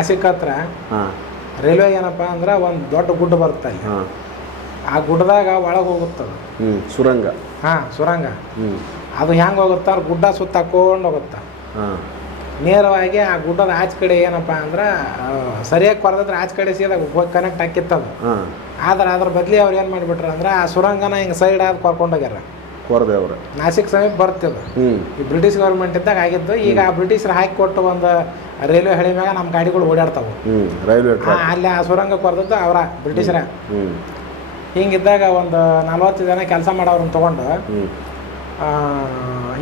ನಾಸಿಕ್ ಹತ್ರ ರೈಲ್ವೆ ಏನಪ್ಪ ಅಂದ್ರೆ ಒಂದು ದೊಡ್ಡ ಗುಡ್ಡ ಬರುತ್ತೆ ಅಲ್ಲಿ ಆ ಗುಡ್ಡದಾಗ ಒಳಗೆ ಹೋಗುತ್ತದ ಸುರಂಗ ಹಾಂ ಸುರಂಗ ಅದು ಹೆಂಗೆ ಹೋಗುತ್ತ ಗುಡ್ಡ ಸುತ್ತ ಹೋಗುತ್ತಾ ಹಾಂ ನೇರವಾಗಿ ಆ ಗುಡ್ಡದ ಆಚೆ ಕಡೆ ಏನಪ್ಪ ಅಂದ್ರೆ ಸರಿಯಾಗಿ ಕೊರದ್ರೆ ಆಚ ಕಡೆ ಸೀದ ಕನೆಕ್ಟ್ ಹಾಕಿತ್ತದು ಆದ್ರ ಆದ್ರೆ ಅದ್ರ ಬದಲಿ ಅವ್ರು ಏನು ಮಾಡಿಬಿಟ್ರು ಅಂದ್ರೆ ಆ ಸುರಂಗನ ಹಿಂಗೆ ಸೈಡ್ ಆದ್ ಕರ್ಕೊಂಡೋಗ್ಯಾರ ಕೊರದೆ ಅವರ ನಾಸಿಕ್ ಸಮೀಪ ಬರ್ತಿಲ್ಲ ಈ ಬ್ರಿಟಿಷ್ ಗೌರ್ಮೆಂಟ್ ಇದ್ದಾಗ ಆಗಿದ್ದು ಈಗ ಆ ಬ್ರಿಟಿಷರು ಹಾಕಿ ಕೊಟ್ಟು ಒಂದು ರೈಲ್ವೆ ಹಳಿ ಮ್ಯಾಗ ನಮ್ಮ ಗಾಡಿಗಳು ಓಡಾಡ್ತಾವೆ ರೈಲ್ವೆ ಅಲ್ಲಿ ಆ ಸುರಂಗ ಕೊರೆದದ್ದು ಅವರ ಬ್ರಿಟಿಷರ ಹಿಂಗಿದ್ದಾಗ ಒಂದು ನಲ್ವತ್ತು ಜನ ಕೆಲಸ ಮಾಡೋರನ್ನ ತಗೊಂಡು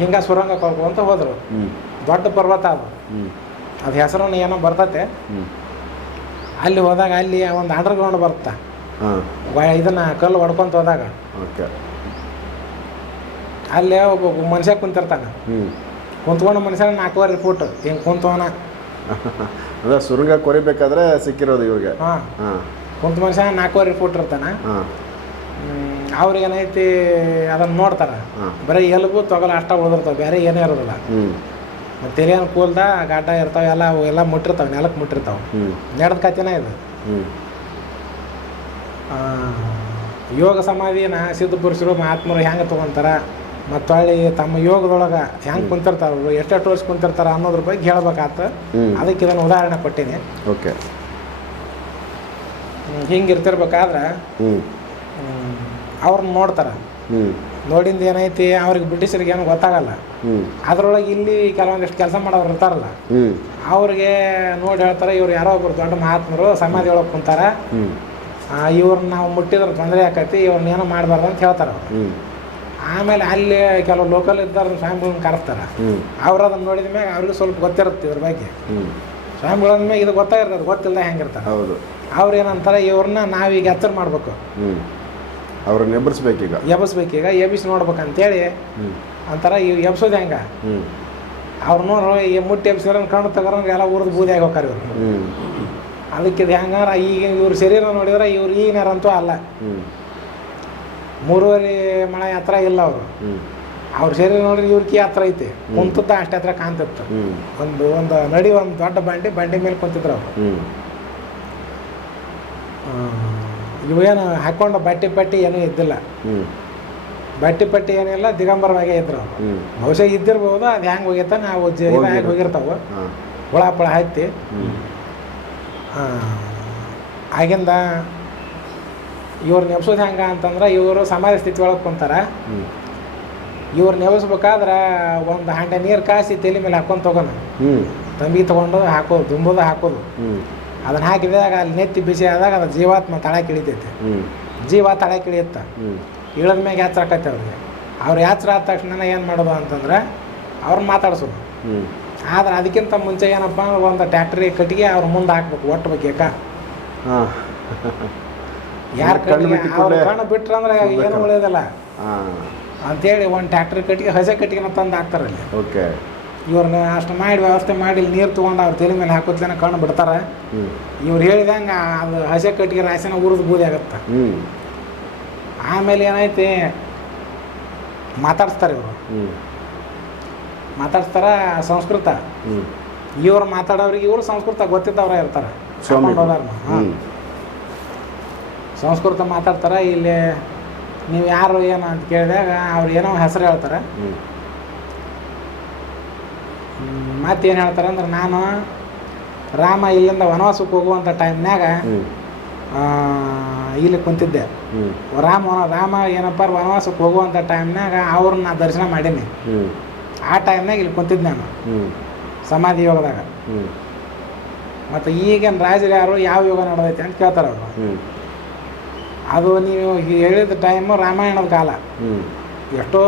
ಹಿಂಗ ಸುರಂಗ ಕೊರ್ಕೊಂತ ಹೋದ್ರು ದೊಡ್ಡ ಪರ್ವತ ಅದು ಅದು ಹೆಸರು ಏನೋ ಬರ್ತತೆ ಅಲ್ಲಿ ಹೋದಾಗ ಅಲ್ಲಿ ಒಂದು ಅಂಡರ್ ಗ್ರೌಂಡ್ ಬರುತ್ತೆ ಇದನ್ನ ಕಲ್ಲು ಹೊಡ್ಕೊಂತ ಹೋದಾಗ ಅಲ್ಲೇ ಒಬ್ಬ ಮನುಷ್ಯ ಕುಂತಿರ್ತಾನ ಕುಂತ್ಕೊಂಡು ಮನುಷ್ಯ ನಾಲ್ಕುವರೆ ರಿಪೋರ್ಟ್ ಹಿಂಗೆ ಕುಂತವನ ಅದ ಸುರಂಗ ಕೊರಿಬೇಕಾದ್ರೆ ಸಿಕ್ಕಿರೋದು ಇವಾಗ ಹಾಂ ಕುಂತ ಮನುಷ್ಯ ನಾಲ್ಕುವರೆ ರಿಪೋರ್ಟ್ ಇರ್ತಾನ ಅವ್ರಿಗೇನೈತಿ ಅದನ್ನ ನೋಡ್ತಾರೆ ಬರೀ ಎಲ್ಗೂ ತೊಗಲ ಅಷ್ಟ ಉಳಿದಿರ್ತಾವೆ ಬೇರೆ ಏನೇ ಇರೋದಿಲ್ಲ ತೆರೆಯನ್ ಕೂಲ್ದ ಗಾಟ ಇರ್ತಾವೆ ಎಲ್ಲ ಎಲ್ಲ ಮುಟ್ಟಿರ್ತಾವೆ ನೆಲಕ್ಕೆ ಮುಟ್ಟಿರ್ತಾವೆ ನಡೆದ ಕತೆನ ಇದು ಯೋಗ ಸಮಾಧಿನ ಸಿದ್ಧ ಪುರುಷರು ಮಹಾತ್ಮರು ಹೆಂಗೆ ತೊಗೊಂತಾರೆ ಮತ್ತೆ ಹೊಳ್ಳಿ ತಮ್ಮ ಯೋಗದೊಳಗೆ ಹೆಂಗ್ ಕುಂತಿರ್ತಾರ ಅವರು ಎಷ್ಟೆಷ್ಟು ವರ್ಷ ಕುಂತಿರ್ತಾರ ಅನ್ನೋದ್ರ ಬಗ್ಗೆ ಹೇಳ್ಬೇಕಾತು ಅದಕ್ಕೆ ಇದನ್ನು ಉದಾಹರಣೆ ಕೊಟ್ಟಿನಿ ಓಕೆ ಹಿಂಗೆ ಇರ್ತಿರ್ಬೇಕಾದ್ರೆ ಅವ್ರನ್ನ ನೋಡ್ತಾರ ನೋಡಿಂದ ಏನೈತಿ ಅವ್ರಿಗೆ ಬ್ರಿಟಿಷರಿಗೆ ಏನು ಗೊತ್ತಾಗಲ್ಲ ಅದ್ರೊಳಗೆ ಇಲ್ಲಿ ಕೆಲವೊಂದಿಷ್ಟು ಕೆಲಸ ಮಾಡೋರು ಇರ್ತಾರಲ್ಲ ಅವ್ರಿಗೆ ನೋಡಿ ಹೇಳ್ತಾರೆ ಇವ್ರು ಯಾರೋ ಒಬ್ರು ದೊಡ್ಡ ಮಹಾತ್ಮರು ಸಮಾಧಿ ಒಳಗೆ ಕುಂತಾರ ಇವ್ರನ್ನ ನಾವು ಮುಟ್ಟಿದ್ರೆ ತೊಂದರೆ ಆಕೈತಿ ಇವ್ರನ್ನ ಏನೋ ಮಾಡ್ಬಾರ್ದು ಅಂತ ಹೇಳ್ತಾರ ಅವ್ರು ಆಮೇಲೆ ಅಲ್ಲಿ ಕೆಲವು ಲೋಕಲ್ ಇದ್ದಾರೆ ಸ್ವಾಮಿಗಳನ್ನ ಕರೆಸ್ತಾರೆ ಅವ್ರು ಅದನ್ನ ನೋಡಿದ ಮ್ಯಾಗ ಅವ್ರಿಗೆ ಸ್ವಲ್ಪ ಗೊತ್ತಿರುತ್ತೆ ಇದ್ರ ಬಗ್ಗೆ ಸ್ವಾಮಿಗಳಂದ ಮ್ಯಾಗ ಇದು ಗೊತ್ತಾಗಿರ್ತದೆ ಗೊತ್ತಿಲ್ಲ ಹೆಂಗಿರ್ತಾರೆ ಹೌದು ಅವ್ರು ಏನಂತಾರೆ ಇವ್ರನ್ನ ನಾವೀಗ ಎಚ್ಚರ ಮಾಡಬೇಕು ಅವ್ರನ್ನ ಎಬ್ಬಿಸ್ಬೇಕೀಗ ಎಬ್ಬಿಸ್ಬೇಕೀಗ ಎಬ್ಬಿಸಿ ಹೇಳಿ ಅಂತಾರ ಇವ್ ಎಬ್ಸೋದು ಹೆಂಗ ಅವ್ರು ನೋಡ್ರು ಈ ಮುಟ್ಟಿ ಎಬ್ಸಿರೋ ಕಣ್ಣು ತಗೋರಂಗೆ ಎಲ್ಲ ಊರದ ಬೂದಿ ಹೋಗ್ತಾರೆ ಇವ್ರು ಅದಕ್ಕೆ ಇದು ಹೆಂಗಾರ ಈಗ ಇವ್ರ ಶರೀರ ನೋಡಿದ್ರೆ ಇವ್ರು ಈಗಿನಾರಂತೂ ಅಲ್ಲ ಮೂರುವರೆ ಮಳೆ ಹತ್ರ ಇಲ್ಲ ಅವರು ಅವ್ರ ಸೇರಿ ನೋಡ್ರಿ ಇವ್ರಿಗೆ ಹತ್ರ ಐತಿ ಕುಂತದ್ದ ಅಷ್ಟೇ ಹತ್ರ ಕಾಣ್ತಿತ್ತು ಒಂದು ಒಂದು ನಡಿ ಒಂದು ದೊಡ್ಡ ಬಂಡಿ ಬಂಡಿ ಮೇಲೆ ಕುಂತಿದ್ರು ಅವರು ಇವೇನು ಹಾಕೊಂಡು ಬಟ್ಟೆ ಪಟ್ಟಿ ಏನೂ ಇದ್ದಿಲ್ಲ ಬಟ್ಟೆ ಪಟ್ಟಿ ಏನಿಲ್ಲ ದಿಗಂಬರವಾಗೆ ಇದ್ರು ಅವರು ಬಹುಶಃ ಇದ್ದಿರ್ಬೋದು ಅದು ಹೆಂಗೆ ಹೋಗಿತ್ತ ನಾವು ಹೋಗಿರ್ತಾವೆ ಹುಳ ಪಳ ಹತ್ತಿ ಆಗಿಂದ ಇವ್ರು ನೆಪ್ಸೋದು ಹೆಂಗ ಅಂತಂದ್ರೆ ಇವರು ಸಮಾಧಿ ಸ್ಥಿತಿ ಒಳಗೆ ಕುಂತಾರೆ ಇವ್ರು ಒಂದು ಹಂಡೆ ನೀರು ಕಾಸಿ ತಲೆ ಮೇಲೆ ಹಾಕೊಂಡು ತಗೋಣ ತಂಬಿ ತಗೊಂಡು ಹಾಕೋದು ತುಂಬೋದು ಹಾಕೋದು ಅದನ್ನ ಹಾಕಿದಾಗ ಅಲ್ಲಿ ನೆತ್ತಿ ಬಿಸಿ ಆದಾಗ ಅದು ಜೀವಾತ್ಮ ತಳಕ್ಕೆ ಇಳಿತೈತೆ ಜೀವ ತಳಕ್ಕೆ ಇಳಿಯುತ್ತೆ ಇಳದ ಮ್ಯಾಗೆ ಯಾತ್ರ ಆಕೈತೆ ಅವ್ರಿಗೆ ಅವ್ರು ಯಾತ್ರ ಆದ ತಕ್ಷಣ ಏನು ಮಾಡೋದು ಅಂತಂದ್ರೆ ಅವ್ರನ್ನ ಮಾತಾಡ್ಸೋದು ಆದ್ರೆ ಅದಕ್ಕಿಂತ ಮುಂಚೆ ಏನಪ್ಪ ಒಂದು ಟ್ಯಾಕ್ಟ್ರಿ ಕಟ್ಟಿಗೆ ಅವ್ರ ಮುಂದೆ ಹಾಕ್ಬೇಕು ಒಟ್ಟು ಹಾಂ ಯಾರು ಕಣ್ಣು ಬಿಟ್ಟು ಕಣ್ಣು ಬಿಟ್ರು ಅಂದ್ರೆ ಏನು ಉಳಿಯೋದಿಲ್ಲ ಅಂತೇಳಿ ಒಂದು ಟ್ಯಾಕ್ಟ್ರ್ ಕಟ್ಟಿಗೆ ಹಸೆ ಕಟ್ಟಿಗೆನ ತಂದು ಹಾಕ್ತಾರೆ ಅಲ್ಲಿ ಓಕೆ ಇವ್ರನ್ನ ಅಷ್ಟು ಮಾಡಿ ವ್ಯವಸ್ಥೆ ಮಾಡಿ ಇಲ್ಲಿ ನೀರು ತೊಗೊಂಡು ಅವ್ರ ತಲೆ ಮೇಲೆ ಹಾಕೋತ್ಲೇನೆ ಕಣ್ಣು ಬಿಡ್ತಾರೆ ಇವ್ರು ಹೇಳಿದಂಗೆ ಅದು ಹಸೆ ಕಟ್ಟಿಗೆ ರಾಸಿನ ಉರಿದು ಬೂದಿ ಆಗತ್ತೆ ಆಮೇಲೆ ಏನೈತಿ ಮಾತಾಡಿಸ್ತಾರೆ ಇವರು ಹ್ಞೂ ಮಾತಾಡ್ತಾರ ಸಂಸ್ಕೃತ ಇವ್ರು ಮಾತಾಡೋರಿಗೆ ಇವರು ಸಂಸ್ಕೃತ ಗೊತ್ತಿದ್ದವ್ರ ಇರ್ತಾರೆ ಕರ್ಕೊಂಡ್ ಹ್ಞೂ ಸಂಸ್ಕೃತ ಮಾತಾಡ್ತಾರೆ ಇಲ್ಲಿ ನೀವು ಯಾರು ಏನು ಅಂತ ಕೇಳಿದಾಗ ಅವ್ರು ಏನೋ ಹೆಸರು ಹೇಳ್ತಾರೆ ಮತ್ತೇನು ಹೇಳ್ತಾರೆ ಅಂದ್ರೆ ನಾನು ರಾಮ ಇಲ್ಲಿಂದ ವನವಾಸಕ್ಕೆ ಹೋಗುವಂಥ ಟೈಮ್ನಾಗ ಇಲ್ಲಿ ಕುಂತಿದ್ದೆ ರಾಮ ರಾಮ ಏನಪ್ಪ ವನವಾಸಕ್ಕೆ ಹೋಗುವಂಥ ಟೈಮ್ನಾಗ ಅವ್ರನ್ನ ನಾ ದರ್ಶನ ಮಾಡೀನಿ ಆ ಟೈಮ್ನಾಗ ಇಲ್ಲಿ ಕುಂತಿದ್ದೆ ನಾನು ಸಮಾಧಿ ಯೋಗದಾಗ ಮತ್ತು ಈಗಿನ ರಾಜರು ಯಾರು ಯಾವ ಯೋಗ ನಡೆದೈತೆ ಅಂತ ಕೇಳ್ತಾರೆ ಅವರು ಅದು ನೀವು ಹೇಳಿದ ಟೈಮು ರಾಮಾಯಣದ ಕಾಲ ಎಷ್ಟೋ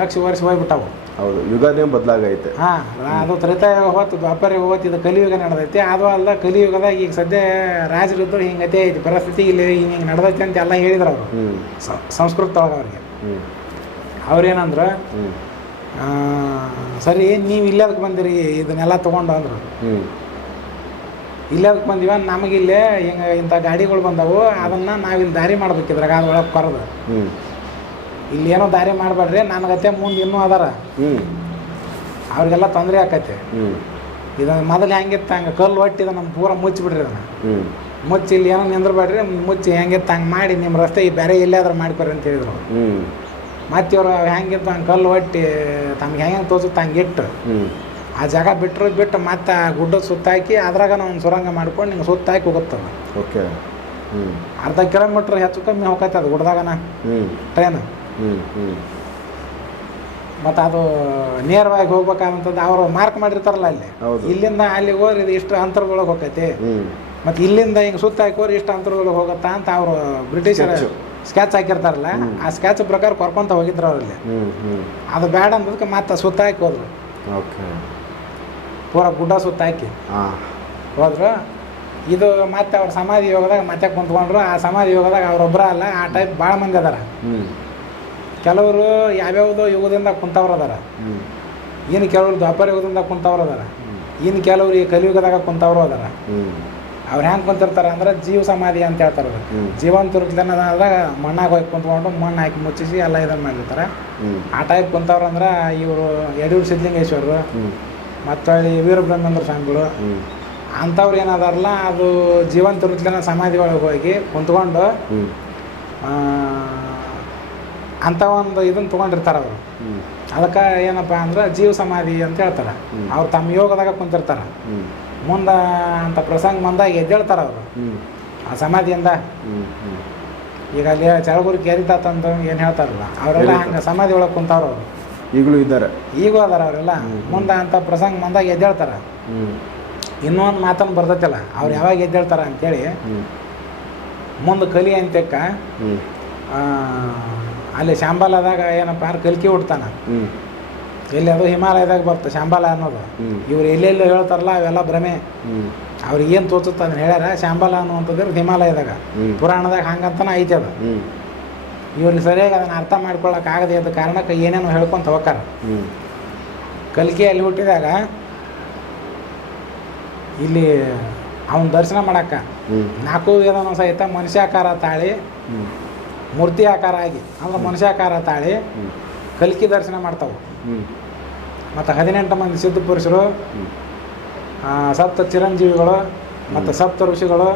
ಲಕ್ಷ ವರ್ಷ ಹೋಗ್ಬಿಟ್ಟವು ಹೌದು ಯುಗಾದಿ ಬದಲಾಗೈತೆ ಹಾಂ ಅದು ತ್ರೇತಾಯ ಹೋತು ದ್ವಾಪರ ಹೋತು ಇದು ಕಲಿಯುಗ ನಡೆದೈತಿ ಅದು ಅಲ್ಲ ಕಲಿಯುಗದಾಗ ಈಗ ಸದ್ಯ ರಾಜರಿದ್ದು ಹಿಂಗತೆ ಐತಿ ಪರಿಸ್ಥಿತಿ ಇಲ್ಲಿ ಹಿಂಗೆ ಹಿಂಗೆ ನಡೆದೈತಿ ಅಂತ ಎಲ್ಲ ಹೇಳಿದ್ರು ಅವರು ಸಂಸ್ಕೃತ ಅವ್ರಿಗೆ ಅವ್ರೇನಂದ್ರೆ ಸರಿ ನೀವು ಇಲ್ಲದಕ್ಕೆ ಬಂದಿರಿ ಇದನ್ನೆಲ್ಲ ತೊಗೊಂಡು ಅಂದರು ಇಲ್ಲೇ ಬಂದಿವ ನಮಗಿಲ್ಲೇ ಹಿಂಗ ಇಂಥ ಗಾಡಿಗಳು ಬಂದವು ಅದನ್ನ ನಾವಿಲ್ಲಿ ದಾರಿ ಮಾಡ್ಬೇಕಿದ್ರಾಗ ಅದ್ರೊಳಗೆ ಕರೆದು ಇಲ್ಲಿ ಏನೋ ದಾರಿ ಮಾಡ್ಬೇಡ್ರಿ ನನಗತ್ತೆ ಮುಂದೆ ಇನ್ನೂ ಅದಾರ ಅವ್ರಿಗೆಲ್ಲ ತೊಂದರೆ ಆಕೈತಿ ಇದನ್ನ ಮೊದಲು ಹೆಂಗಿತ್ತ ಹಂಗೆ ಕಲ್ಲು ಒಟ್ಟಿದ ನಮ್ಮ ಪೂರ ಮುಚ್ಚಿಬಿಡ್ರಿ ಅದನ್ನ ಮುಚ್ಚಿ ಇಲ್ಲಿ ಏನೋ ನಿಂದ್ರಬೇಡ್ರಿ ಮುಚ್ಚಿ ಹೆಂಗಿತ್ತು ಹಂಗೆ ಮಾಡಿ ನಿಮ್ಮ ರಸ್ತೆ ಈ ಬೇರೆ ಇಲ್ಲೇ ಆದ್ರೆ ಮಾಡ್ಕೊರಿ ಅಂತ ಹೇಳಿದ್ರು ಮತ್ತೆ ಹೆಂಗಿತ್ತು ಕಲ್ಲು ಒಟ್ಟಿ ತಮ್ಗೆ ಹೆಂಗೆ ತೋರಿಸುತ್ತೆ ಹಂಗೆ ಇಟ್ಟು ಆ ಜಾಗ ಬಿಟ್ಟರೆ ಬಿಟ್ಟು ಮತ್ತೆ ಗುಡ್ಡ ಸುತ್ತಾಕಿ ಅದ್ರಾಗ ನಾವು ಒಂದು ಸುರಂಗ ಮಾಡ್ಕೊಂಡು ಹಿಂಗೆ ಸುತ್ತಾಕಿ ಹೋಗುತ್ತೆ ಓಕೆ ಅರ್ಧ ಕಿಲೋಮೀಟ್ರ್ ಹೆಚ್ಚು ಕಮ್ಮಿ ಹೋಗತ್ತೆ ಅದು ಗುಡ್ಡದಾಗನ ಟ್ರೈನ್ ಮತ್ತು ಅದು ನೇರವಾಗಿ ಹೋಗ್ಬೇಕಾದಂಥದ್ದು ಅವರು ಮಾರ್ಕ್ ಮಾಡಿರ್ತಾರಲ್ಲ ಅಲ್ಲಿ ಇಲ್ಲಿಂದ ಅಲ್ಲಿಗೆ ಹೋದ್ರೆ ಇದು ಇಷ್ಟು ಅಂತರದೊಳಗೆ ಹೋಗೈತಿ ಮತ್ತು ಇಲ್ಲಿಂದ ಹಿಂಗೆ ಸುತ್ತಾಕಿ ಹಾಕೋರು ಇಷ್ಟು ಅಂತರದೊಳಗೆ ಹೋಗುತ್ತಾ ಅಂತ ಅವರು ಬ್ರಿಟಿಷರ ಸ್ಕೆಚ್ ಹಾಕಿರ್ತಾರಲ್ಲ ಆ ಸ್ಕೆಚ್ ಪ್ರಕಾರ ಕೊರ್ಕೊಂತ ಹೋಗಿದ್ರು ಅವರಲ್ಲಿ ಅದು ಬೇಡ ಅಂದದಕ್ಕೆ ಮತ್ತೆ ಸುತ್ತಾಕಿ ಹೋದ್ರು ಓಕೆ ಪೂರ ಗುಡ್ಡ ಸುತ್ತ ಹಾಕಿ ಹೋದ್ರು ಇದು ಮತ್ತೆ ಅವ್ರ ಸಮಾಧಿ ಯೋಗದಾಗ ಮತ್ತೆ ಕುಂತ್ಕೊಂಡ್ರು ಆ ಸಮಾಧಿ ಯೋಗದಾಗ ಅವ್ರೊಬ್ಬರ ಅಲ್ಲ ಆ ಟೈಪ್ ಭಾಳ ಮಂದಿ ಅದಾರ ಕೆಲವರು ಯಾವ್ಯಾವುದೋ ಯುಗದಿಂದ ಕುಂತವ್ರು ಅದಾರ ಇನ್ನು ಕೆಲವರು ದ್ವಾಪರ ಯುಗದಿಂದ ಕುಂತವ್ರು ಅದಾರ ಇನ್ನು ಕೆಲವರು ಈ ಕಲಿಯುಗದಾಗ ಕುಂತವ್ರು ಅದಾರ ಅವ್ರು ಹೆಂಗೆ ಕುಂತಿರ್ತಾರೆ ಅಂದ್ರೆ ಜೀವ ಸಮಾಧಿ ಅಂತ ಹೇಳ್ತಾರೆ ಜೀವನ್ ತುರುಕ್ತನದಾಗ ಮಣ್ಣಾಗ ಹೋಗಿ ಕುಂತ್ಕೊಂಡು ಮಣ್ಣು ಹಾಕಿ ಮುಚ್ಚಿಸಿ ಎಲ್ಲ ಇದನ್ನ ಮಾಡಿರ್ತಾರೆ ಆ ಟೈಪ್ ಕುಂತವ್ರು ಅಂದ್ರೆ ಇವರು ಯಡಿಯೂರು ಸಿದ್ಧಲಿಂಗೇಶ್ವರರು ಮತ್ತು ವೀರಬ್ರಹ್ಮೇಂದ್ರ ಸ್ವಾಮಿಗಳು ಅಂಥವ್ರು ಏನದಾರಲ್ಲ ಅದು ಜೀವಂತ ವೃತ್ತನ ಸಮಾಧಿ ಒಳಗೆ ಹೋಗಿ ಕುಂತ್ಕೊಂಡು ಅಂಥ ಒಂದು ಇದನ್ನು ತೊಗೊಂಡಿರ್ತಾರೆ ಅವರು ಅದಕ್ಕೆ ಏನಪ್ಪ ಅಂದ್ರೆ ಜೀವ ಸಮಾಧಿ ಅಂತ ಹೇಳ್ತಾರೆ ಅವ್ರು ತಮ್ಮ ಯೋಗದಾಗ ಕುಂತಿರ್ತಾರೆ ಮುಂದ ಅಂತ ಪ್ರಸಂಗ ಬಂದಾಗ ಎದ್ದೇಳ್ತಾರ ಅವರು ಆ ಸಮಾಧಿಯಿಂದ ಈಗ ಅಲ್ಲಿ ಚಳಗುರಿ ಅಂತ ಏನು ಹೇಳ್ತಾರಲ್ಲ ಅವರೆಲ್ಲ ಹಂಗೆ ಸಮಾಧಿ ಒಳಗೆ ಕುಂತಾರ ಅವರು ಈಗಲೂ ಇದ್ದಾರೆ ಈಗ ಅದಾರ ಅವರೆಲ್ಲ ಮುಂದೆ ಅಂತ ಪ್ರಸಂಗ ಬಂದಾಗ ಎದ್ದೇಳ್ತಾರೆ ಇನ್ನೊಂದು ಮಾತನ್ನು ಬರ್ತೈತಲ್ಲ ಅವ್ರು ಯಾವಾಗ ಎದ್ದೇಳ್ತಾರೆ ಅಂತೇಳಿ ಮುಂದೆ ಕಲಿ ಅಂತಕ್ಕ ಅಲ್ಲಿ ಶಾಂಬಾಲದಾಗ ಏನಪ್ಪ ಅಂದ್ರೆ ಕಲ್ಕಿ ಹುಡ್ತಾನ ಎಲ್ಲಿ ಅದು ಹಿಮಾಲಯದಾಗ ಬರ್ತ ಶಾಂಬಾಲ ಅನ್ನೋದು ಇವ್ರು ಎಲ್ಲೆಲ್ಲಿ ಹೇಳ್ತಾರಲ್ಲ ಅವೆಲ್ಲ ಭ್ರಮೆ ಅವ್ರಿಗೆ ಏನು ತೋಚುತ್ತೆ ಅಂದ್ರೆ ಹೇಳ್ಯಾರ ಶಾಂಬಾಲ ಅನ್ನುವಂಥದ್ದು ಹಿಮಾಲಯದಾಗ ಪುರಾಣದಾಗ ಹಂಗಂತನ ಐತೆ ಅದು ಇವ್ರಿಗೆ ಸರಿಯಾಗಿ ಅದನ್ನು ಅರ್ಥ ಮಾಡ್ಕೊಳ್ಳೋಕೆ ಆಗದೆ ಇದ್ದ ಕಾರಣಕ್ಕೆ ಏನೇನು ಹೇಳ್ಕೊಂತ ಹೋಗ್ತಾರೆ ಕಲ್ಕಿ ಅಲ್ಲಿ ಹುಟ್ಟಿದಾಗ ಇಲ್ಲಿ ಅವನ ದರ್ಶನ ಮಾಡಕ್ಕ ನಾಲ್ಕು ಏನೋ ಸಹಿತ ಮನುಷ್ಯಾಕಾರ ತಾಳಿ ಮೂರ್ತಿ ಆಕಾರ ಆಗಿ ಅಂದ್ರೆ ಮನುಷ್ಯಾಕಾರ ತಾಳಿ ಕಲ್ಕಿ ದರ್ಶನ ಮಾಡ್ತಾವೆ ಮತ್ತು ಹದಿನೆಂಟು ಮಂದಿ ಸಿದ್ಧ ಪುರುಷರು ಸಪ್ತ ಚಿರಂಜೀವಿಗಳು ಮತ್ತು ಸಪ್ತ ಋಷಿಗಳು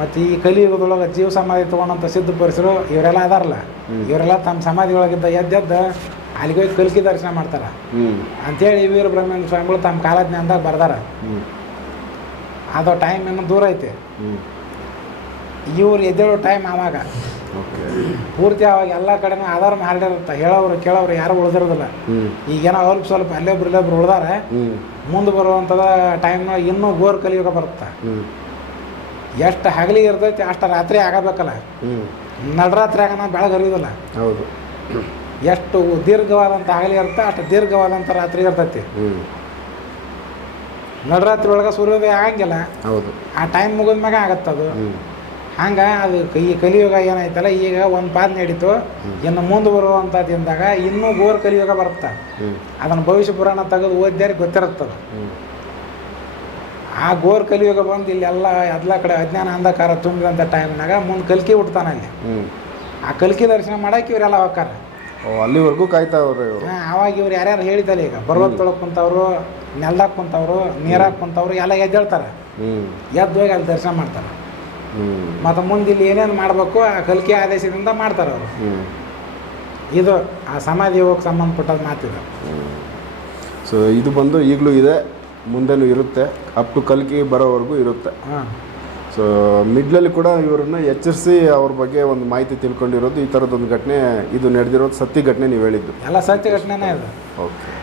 ಮತ್ತು ಈ ಕಲಿಯುಗದೊಳಗೆ ಜೀವ ಸಮಾಧಿ ತಗೊಂಡಂತ ಸಿದ್ಧ ಪರಿಸರ ಇವರೆಲ್ಲ ಅದಾರಲ್ಲ ಇವರೆಲ್ಲ ತಮ್ಮ ಸಮಾಧಿ ಒಳಗಿದ್ದ ಎದ್ದೆದ್ದು ಅಲ್ಲಿಗೆ ಹೋಗಿ ಕಲ್ಕಿ ದರ್ಶನ ಮಾಡ್ತಾರೆ ಅಂಥೇಳಿ ವೀರ ಬ್ರಹ್ಮೇಂದ್ರ ಸ್ವಾಮಿಗಳು ತಮ್ಮ ಕಾಲಜ್ಞಾನದಾಗ ಬರ್ದಾರ ಅದು ಟೈಮ್ ಇನ್ನೂ ದೂರ ಐತೆ ಇವ್ರು ಎದ್ದೇಳೋ ಟೈಮ್ ಆವಾಗ ಪೂರ್ತಿ ಆವಾಗ ಎಲ್ಲ ಕಡೆನೂ ಆಧಾರ ಹರಡಿರುತ್ತೆ ಹೇಳೋರು ಕೇಳೋರು ಯಾರು ಉಳಿದಿರೋದಿಲ್ಲ ಈಗೇನೋ ಅವ್ರಿಗೆ ಸ್ವಲ್ಪ ಅಲ್ಲೊಬ್ರು ಒಬ್ರು ಉಳ್ದಾರೆ ಮುಂದೆ ಬರುವಂಥದ ಟೈಮ್ನಾಗ ಇನ್ನೂ ಗೋರ್ ಕಲಿಯೋಕೆ ಬರುತ್ತೆ ಎಷ್ಟು ಹಗಲಿಗೆ ಇರ್ತೈತಿ ಅಷ್ಟು ರಾತ್ರಿ ಆಗಬೇಕಲ್ಲ ಆಗ ನಾವು ಬೆಳಗ್ಗೆ ಅರಿಯೋದಲ್ಲ ಹೌದು ಎಷ್ಟು ದೀರ್ಘವಾದಂಥ ಹಗಲಿ ಇರ್ತ ಅಷ್ಟು ದೀರ್ಘವಾದಂಥ ರಾತ್ರಿ ಇರ್ತೈತಿ ನಡರಾತ್ರಿ ಒಳಗೆ ಸೂರ್ಯೋದಯ ಆಗಂಗಿಲ್ಲ ಹೌದು ಆ ಟೈಮ್ ಮುಗಿದ ಮ್ಯಾಗ ಅದು ಹಂಗೆ ಅದು ಈ ಕಲಿಯುಗ ಏನಾಯ್ತಲ್ಲ ಈಗ ಒಂದು ಪಾದ ನಡೀತು ಇನ್ನು ಮುಂದೆ ಬರುವಂಥ ದಿನದಾಗ ಇನ್ನೂ ಗೋರ್ ಕಲಿಯುಗ ಬರುತ್ತೆ ಅದನ್ನು ಭವಿಷ್ಯ ಪುರಾಣ ತೆಗೆದು ಓದಿದ್ಯಾರಿಗೆ ಗೊತ್ತಿರುತ್ತದೆ ಆ ಗೋರ್ ಕಲಿಯುಗ ಬಂದು ಇಲ್ಲಿ ಎಲ್ಲ ಕಡೆ ಅಜ್ಞಾನ ಅಂಧಕಾರ ತುಂಬಿದಂಥ ಟೈಮ್ನಾಗ ಮುಂದೆ ಕಲ್ಕಿ ಹುಡ್ತಾನೆ ಅಲ್ಲಿ ಆ ಕಲ್ಕಿ ದರ್ಶನ ಮಾಡಕ್ಕೆ ಇವರೆಲ್ಲ ಓ ಅಲ್ಲಿವರೆಗೂ ಕಾಯ್ತಾ ಇವ್ರೆ ಅವಾಗ ಇವ್ರು ಯಾರ್ಯಾರು ಹೇಳಿದಲ್ಲ ಈಗ ಪರ್ವತದೊಳಗೆ ಕುಂತವ್ರು ನೆಲ್ದಾಗ ಕುಂತವ್ರು ನೀರಾಗ ಕುಂತವ್ರು ಎಲ್ಲ ಎದ್ದೇಳ್ತಾರೆ ಎದ್ದು ಹೋಗಿ ಅಲ್ಲಿ ದರ್ಶನ ಮಾಡ್ತಾರೆ ಮತ್ತು ಮುಂದೆ ಇಲ್ಲಿ ಏನೇನು ಮಾಡಬೇಕು ಆ ಕಲ್ಕಿ ಆದೇಶದಿಂದ ಮಾಡ್ತಾರೆ ಅವರು ಇದು ಆ ಸಮಾಧಿ ಹೋಗಕ್ಕೆ ಸಂಬಂಧಪಟ್ಟದ ಮಾತಿದೆ ಸೊ ಇದು ಬಂದು ಈಗಲೂ ಇದೆ ಮುಂದೆನೂ ಇರುತ್ತೆ ಅಪ್ ಟು ಕಲ್ಕಿ ಬರೋವರೆಗೂ ಇರುತ್ತೆ ಸೊ ಮಿಡ್ಲಲ್ಲಿ ಕೂಡ ಇವರನ್ನ ಎಚ್ಚರಿಸಿ ಅವ್ರ ಬಗ್ಗೆ ಒಂದು ಮಾಹಿತಿ ತಿಳ್ಕೊಂಡಿರೋದು ಈ ಥರದ್ದೊಂದು ಘಟನೆ ಇದು ನಡೆದಿರೋದು ಸತ್ಯ ಘಟನೆ ನೀವು ಹೇಳಿದ್ದು ಎಲ್ಲ ಸತ್ಯ ಘಟನೆನೇ ಓಕೆ